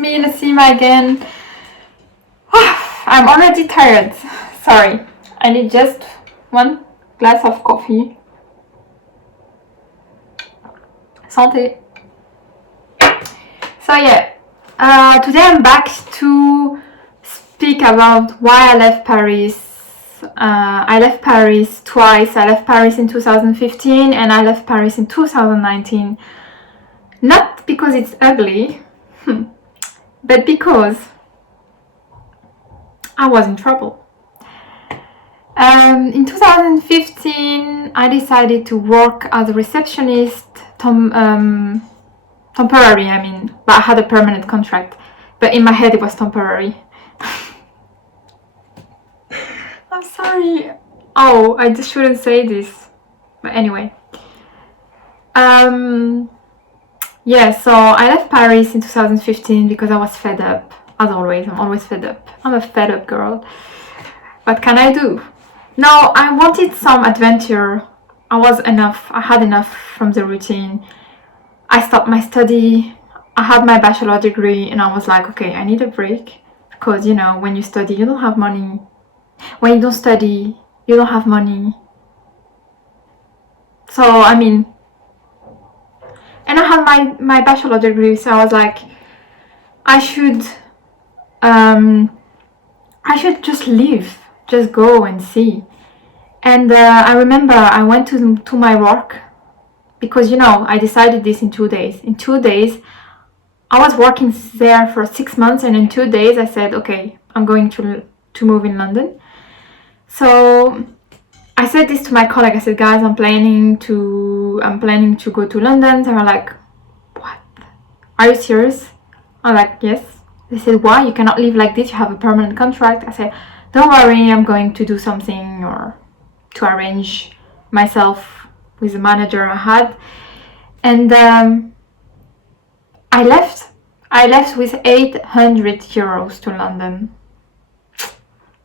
me in a cinema again. I'm already tired. Sorry. I need just one glass of coffee. Santé. So yeah, today I'm back to speak about why I left Paris. I left Paris twice. I left Paris in 2015 and I left Paris in 2019. Not because it's ugly, but because I was in trouble. In 2015, I decided to work as a receptionist, temporary, I mean, but I had a permanent contract, but in my head it was temporary. I'm sorry. Oh, I just shouldn't say this. But anyway. Yeah, so I left Paris in 2015 because I was fed up. As always, I'm always fed up. I'm a fed up girl. What can I do? No, I wanted some adventure. I had enough from the routine. I stopped my study. I had my bachelor degree and I was like, okay, I need a break. Because, you know, when you study, you don't have money. When you don't study, you don't have money. So, I mean, and I had my bachelor degree, so I was like, I should just leave, just go and see. And I remember I went to my work, because, you know, I decided this in 2 days. In 2 days, I was working there for 6 months, and in 2 days I said, okay, I'm going to move in London. So I said this to my colleague. I said, guys, I'm planning to go to London. They were like, what? Are you serious? I'm like, yes. They said, why? You cannot live like this. You have a permanent contract. I said, don't worry, I'm going to do something or to arrange myself with the manager I had. And I left. I left with 800 euros to London.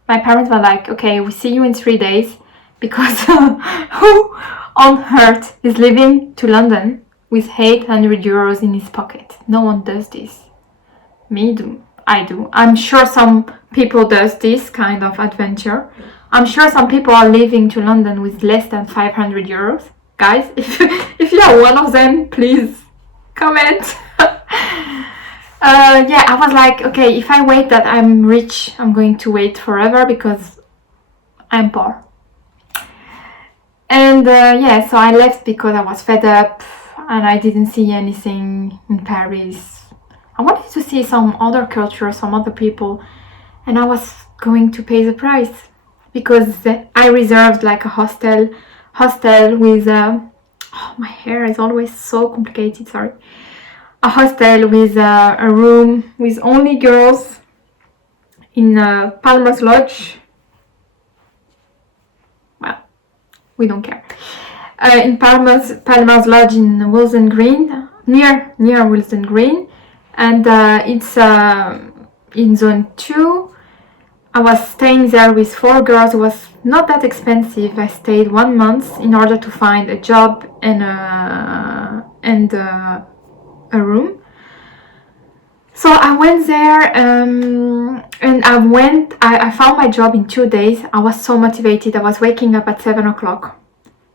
My parents were like, okay, we'll see you in 3 days, because who on earth is living to London with 800 euros in his pocket? No one does this. I do. I'm sure some people does this kind of adventure. I'm sure some people are living to London with less than 500 euros. Guys, if you are one of them, please comment. Yeah, I was like, okay, if I wait that I'm rich, I'm going to wait forever because I'm poor. And yeah, so I left because I was fed up and I didn't see anything in Paris. I wanted to see some other culture, some other people, and I was going to pay the price because I reserved like a hostel with oh, my hair is always so complicated, sorry. A hostel with a room with only girls in Palmer's Lodge. Well, we don't care. In Palmer's Lodge in Willesden Green, near Willesden Green, and it's in Zone 2. I was staying there with 4 girls. It was not that expensive. I stayed 1 month in order to find a job and a room. So I went there and I found my job in 2 days. I was so motivated. I was waking up at 7 o'clock,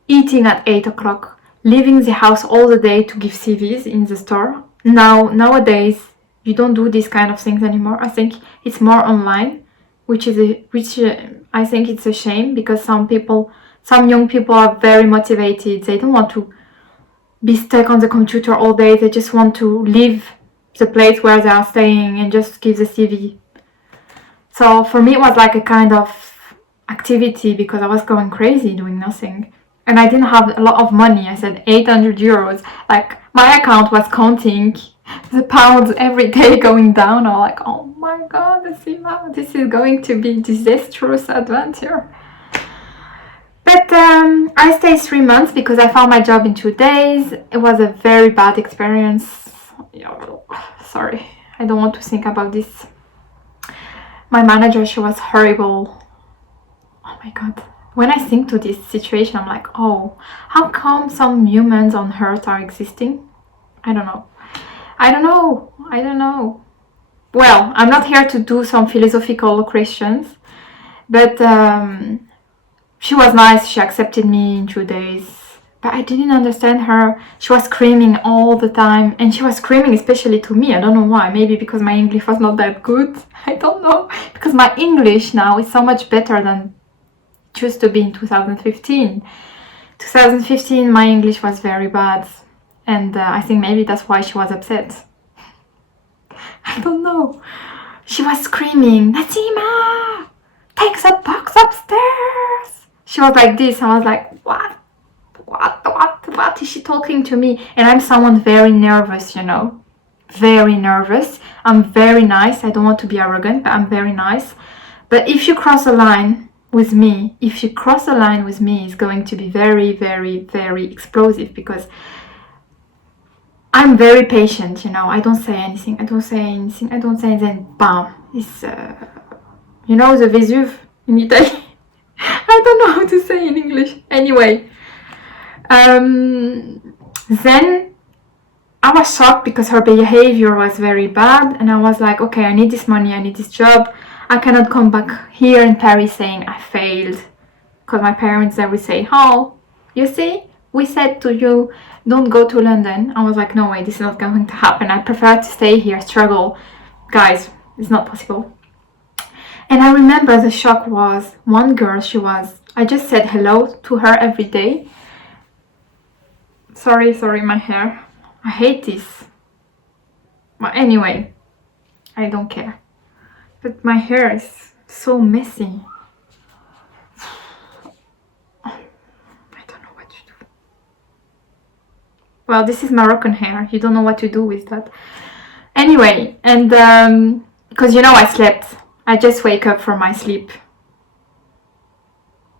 eating at 8 o'clock, leaving the house all the day to give CVs in the store. Nowadays, you don't do these kind of things anymore. I think it's more online, which I think it's a shame, because some young people are very motivated. They don't want to be stuck on the computer all day. They just want to leave the place where they are staying and just give the CV. So for me it was like a kind of activity, because I was going crazy doing nothing and I didn't have a lot of money. I said 800 euros, like my account was counting the pounds every day going down. I'm like, oh my god, this is going to be disastrous adventure. But I stayed 3 months because I found my job in 2 days. It was a very bad experience. Sorry, I don't want to think about this. My manager, she was horrible. Oh my god. When I think to this situation, I'm like, oh, how come some humans on earth are existing? I don't know. well, I'm not here to do some philosophical questions, but she was nice. She accepted me in 2 days. But I didn't understand her. She was screaming all the time. And she was screaming especially to me. I don't know why. Maybe because my English was not that good. I don't know. Because my English now is so much better than it used to be in 2015. 2015, my English was very bad. And I think maybe that's why she was upset. I don't know. She was screaming, Nasima, take the box upstairs. She was like this. I was like, what is she talking to me? And I'm someone very nervous, you know, very nervous. I'm very nice. I don't want to be arrogant, but I'm very nice. But if you cross a line with me, it's going to be very, very, very explosive, because I'm very patient, you know. I don't say anything, then bam, it's you know, the Vesuve in Italy. I don't know how to say in English. Anyway, then I was shocked because her behavior was very bad, and I was like, okay, I need this money, I need this job. I cannot come back here in Paris saying I failed, because my parents they would say, oh, you see, we said to you, don't go to London. I was like, no way, this is not going to happen. I prefer to stay here, struggle. Guys, it's not possible. And I remember the shock was one girl, I just said hello to her every day. Sorry, my hair. I hate this. But anyway, I don't care. But my hair is so messy. I don't know what to do. Well, this is Moroccan hair. You don't know what to do with that. Anyway, and because you know I slept. I just wake up from my sleep.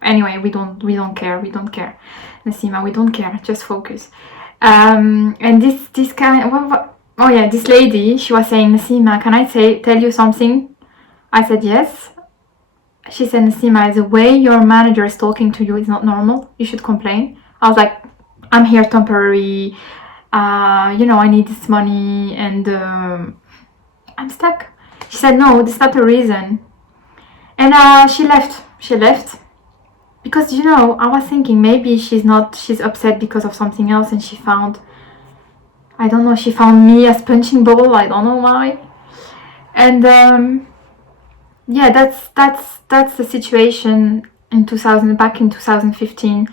Anyway, we don't care. Nasima, we don't care. Just focus. And this kind. Oh yeah, this lady. She was saying, Nasima, can I tell you something? I said yes. She said, Nasima, the way your manager is talking to you is not normal. You should complain. I was like, I'm here temporary. You know, I need this money, and I'm stuck. She said, no, that's not a reason. And she left. Because, you know, I was thinking maybe she's upset because of something else, and she found me as punching ball. I don't know why. And yeah, that's the situation back in 2015.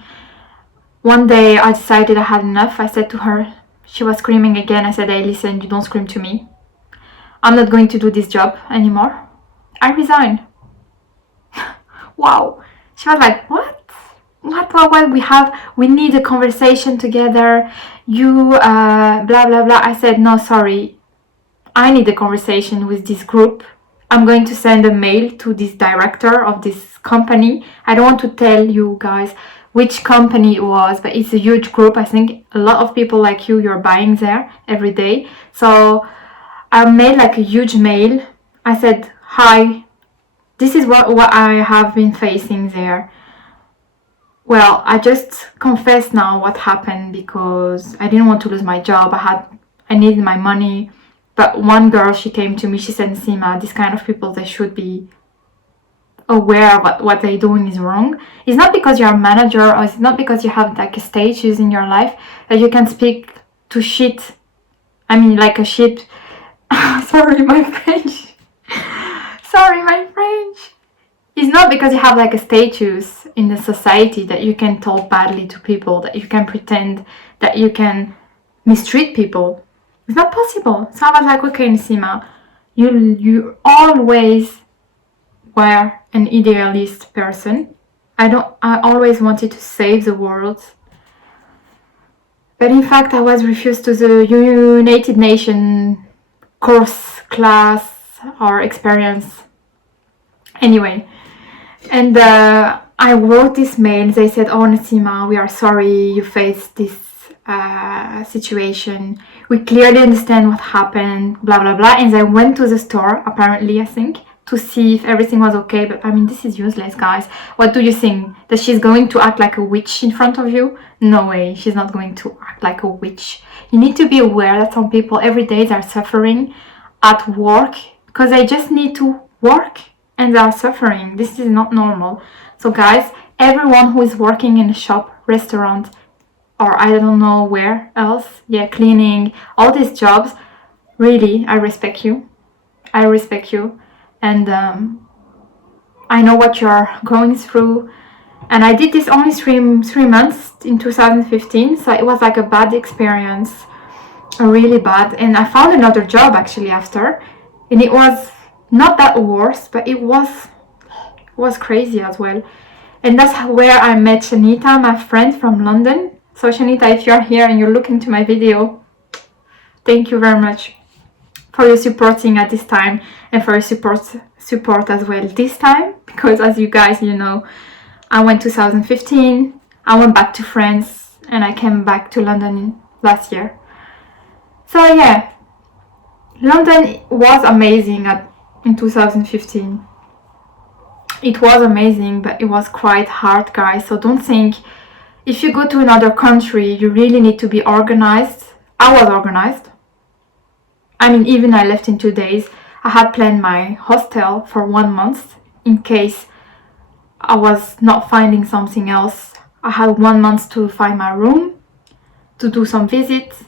One day I decided I had enough. I said to her, she was screaming again. I said, hey, listen, you don't scream to me. I'm not going to do this job anymore. I resign. Wow. She was like, what? We need a conversation together. You, blah, blah, blah. I said, no, sorry. I need a conversation with this group. I'm going to send a mail to this director of this company. I don't want to tell you guys which company it was, but it's a huge group. I think a lot of people like you're buying there every day. So I made like a huge mail. I said, hi, this is what I have been facing there. Well, I just confess now what happened, because I didn't want to lose my job. I needed my money. But one girl, she came to me, she said, Nasima, these kind of people, they should be aware of what they're doing is wrong. It's not because you're a manager, or it's not because you have like a status in your life that you can speak to shit. I mean, like a shit. Sorry, my French. It's not because you have like a status in the society that you can talk badly to people, that you can pretend, that you can mistreat people. It's not possible. So I was like, okay, Nasima, you always were an idealist person. I always wanted to save the world. But in fact, I was refused to the United Nations course, class, or experience. Anyway, and I wrote this mail. They said, oh, Nasima, we are sorry you faced this situation. We clearly understand what happened, blah, blah, blah. And they went to the store, apparently, I think, to see if everything was okay. But I mean, this is useless, guys. What do you think? That she's going to act like a witch in front of you? No way, she's not going to act like a witch. You need to be aware that some people every day they're suffering at work because they just need to work and they are suffering. This is not normal. So guys, everyone who is working in a shop, restaurant, or I don't know where else, yeah, cleaning, all these jobs, really, I respect you. I respect you. And I know what you're going through. And I did this only three months in 2015, so it was like a bad experience, really bad. And I found another job actually after, and it was not that worse, but it was crazy as well. And that's where I met Shanita, my friend from London. So Shanita, if you're here and you're looking to my video, thank you very much for your supporting at this time, and for your support as well this time, because as you guys, you know, I went 2015, I went back to France, and I came back to London last year. So yeah, London was amazing in 2015. It was amazing, but it was quite hard, guys. So don't think if you go to another country, you really need to be organized. I was organized. I mean, even I left in 2 days. I had planned my hostel for 1 month in case I was not finding something else. I had 1 month to find my room, to do some visits.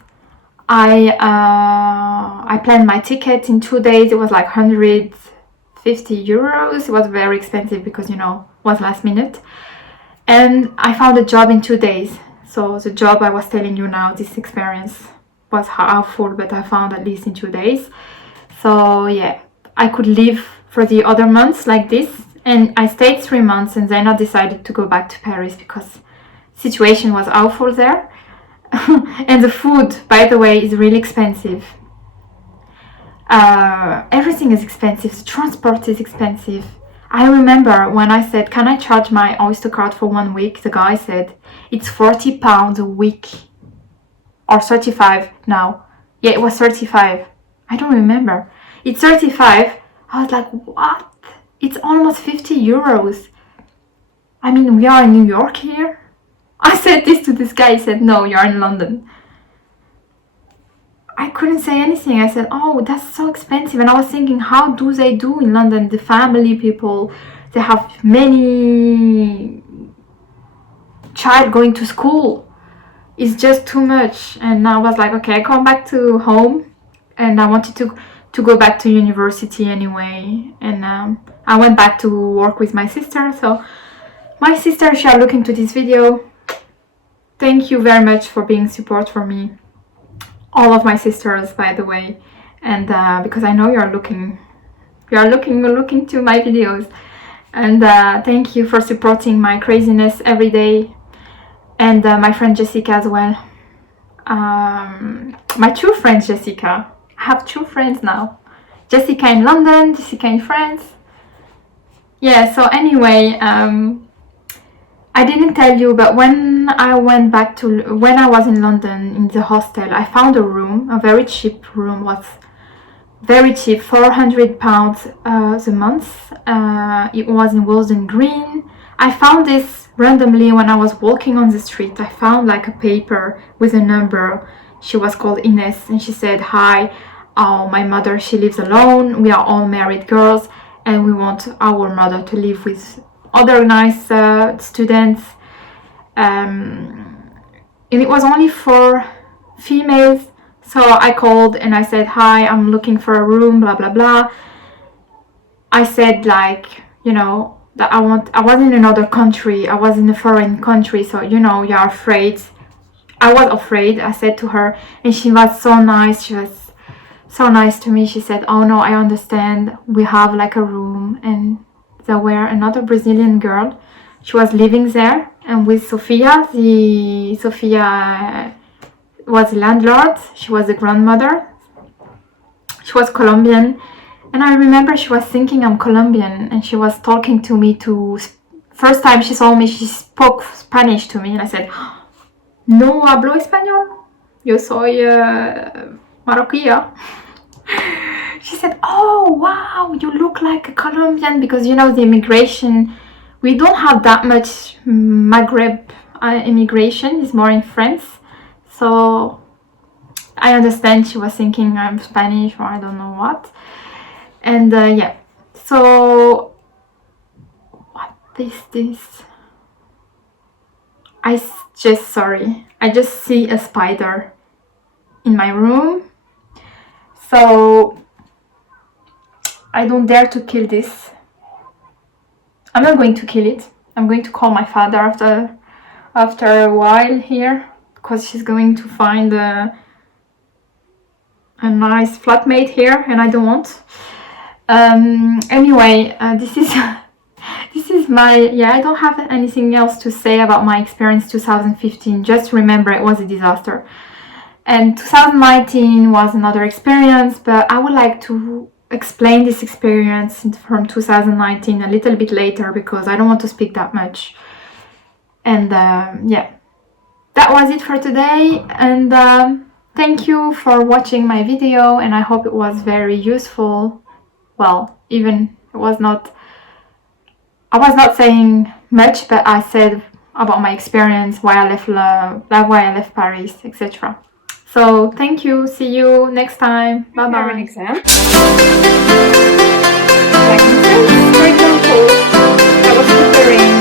I planned my ticket in 2 days. It was like 150 euros. It was very expensive because, you know, it was last minute. And I found a job in 2 days. So the job I was telling you now, this experience was awful, but I found at least in 2 days. So yeah, I could live for the other months like this. And I stayed 3 months, and then I decided to go back to Paris because situation was awful there. And the food, by the way, is really expensive. Everything is expensive. The transport is expensive. I remember when I said, can I charge my Oyster card for 1 week? The guy said, it's £40 a week. Or 35 now. Yeah, it was 35. I don't remember. It's 35. I was like, what? It's almost 50 euros. I mean, we are in New York here. I said this to this guy. He said, no, you're in London. I couldn't say anything. I said, oh, that's so expensive. And I was thinking, how do they do in London? The family people, they have many child going to school. It's just too much. And I was like, okay, I come back to home, and I wanted to go back to university anyway. And I went back to work with my sister. So my sister, if you are looking to this video, thank you very much for being support for me. All of my sisters, by the way. And because I know you're looking to my videos. And thank you for supporting my craziness every day. And my friend Jessica as well. My two friends, Jessica. I have 2 friends now. Jessica in London, Jessica in France. Yeah, so anyway, I didn't tell you, but when I was in London in the hostel, I found a room, a very cheap room, was very cheap, £400 a month. It was in Walden Green. I found this randomly when I was walking on the street. I found like a paper with a number. She was called Ines, and she said, hi, my mother, she lives alone. We are all married girls, and we want our mother to live with other nice students. And it was only for females. So I called and I said, hi, I'm looking for a room, blah, blah, blah. I said, like, you know, that I was in another country. I was in a foreign country. So, you know, you're afraid. I was afraid, I said to her. And she was so nice. She was so nice to me. She said, oh no, I understand. We have like a room. And there were another Brazilian girl. She was living there. And with Sophia, Sophia was the landlord. She was the grandmother. She was Colombian. And I remember she was thinking I'm Colombian. And she was talking to me first time she saw me, she spoke Spanish to me. And I said, no hablo español. Yo soy marroquía. She said, oh, wow, you look like a Colombian. Because, you know, the immigration, we don't have that much Maghreb immigration. It's more in France. So I understand she was thinking I'm Spanish or I don't know what. And yeah, so what is this? Sorry, I just see a spider in my room, so I don't dare to kill this. I'm not going to kill it. I'm going to call my father after a while here, because she's going to find a nice flatmate here, and I don't want. Anyway, this is this is my, yeah, I don't have anything else to say about my experience 2015. Just remember, it was a disaster. And 2019 was another experience, but I would like to explain this experience from 2019 a little bit later, because I don't want to speak that much. And yeah, that was it for today. And thank you for watching my video, and I hope it was very useful. Well, even it was not, I was not saying much, but I said about my experience, why I left Paris, etc. So thank you. See you next time. Bye bye. Have an exam. Like For example, I was preparing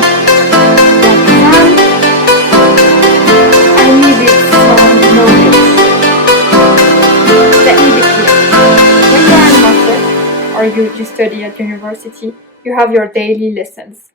the exam. I needed some knowledge. Let me be clear. When you are a master or you study at university, you have your daily lessons.